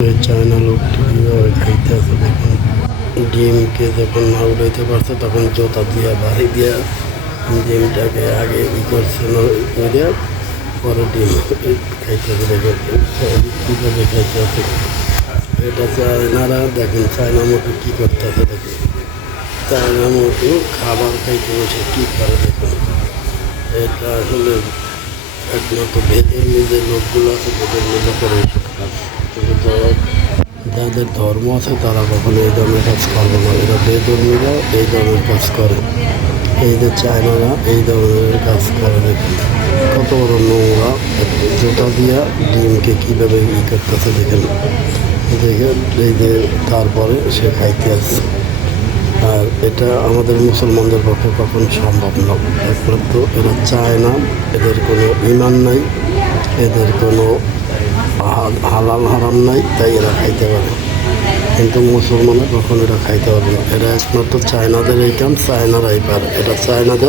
China লোকটি কীভাবে খাইতেছে দেখুন। ডিমকে যখন না উড়াইতে পারছে তখন জোতা দিয়া বাড়ি দিয়া ডিমটাকে আগে করছে দিয়া পরে ডিম খাইতেছে দেখুন কীভাবে খাইতেছে। এটা চায়নারা দেখুন চায়না মতো কী করতেছে দেখুন। চায়না মতো খাবার খাইতে বসে কী করে দেখুন। এটা আসলে একমাত্র ভেদের নিজের লোকগুলো আছে, ভেদের মধ্যে করে এইসব কাজ। কিন্তু যাদের ধর্ম আছে তারা কখনো এই ধরনের কাজ করবে না। এরা বেধর্মীরা এই ধরনের কাজ করে। এই যে চায়নারা এই ধরনের কাজ করে দেখুন কত বড় নোংরা। জুতা দিয়া ডিমকে কীভাবে করতেছে দেখেন। দেখেন এই যে তারপরে সে খাইতে আসছে। আর এটা আমাদের মুসলমানদের পক্ষে কখন সম্ভব না। একমাত্র এরা চায় না, এদের কোনো ইমান নাই, এদের কোনো হালাল হারাম নাই, তাই এরা খাইতে পারে। কিন্তু মুসলমানের কখন এরা খাইতে পারবে না। এরা একমাত্র চায়নাদের এই কাম চায়নারাই পারে। এটা চায়নাদের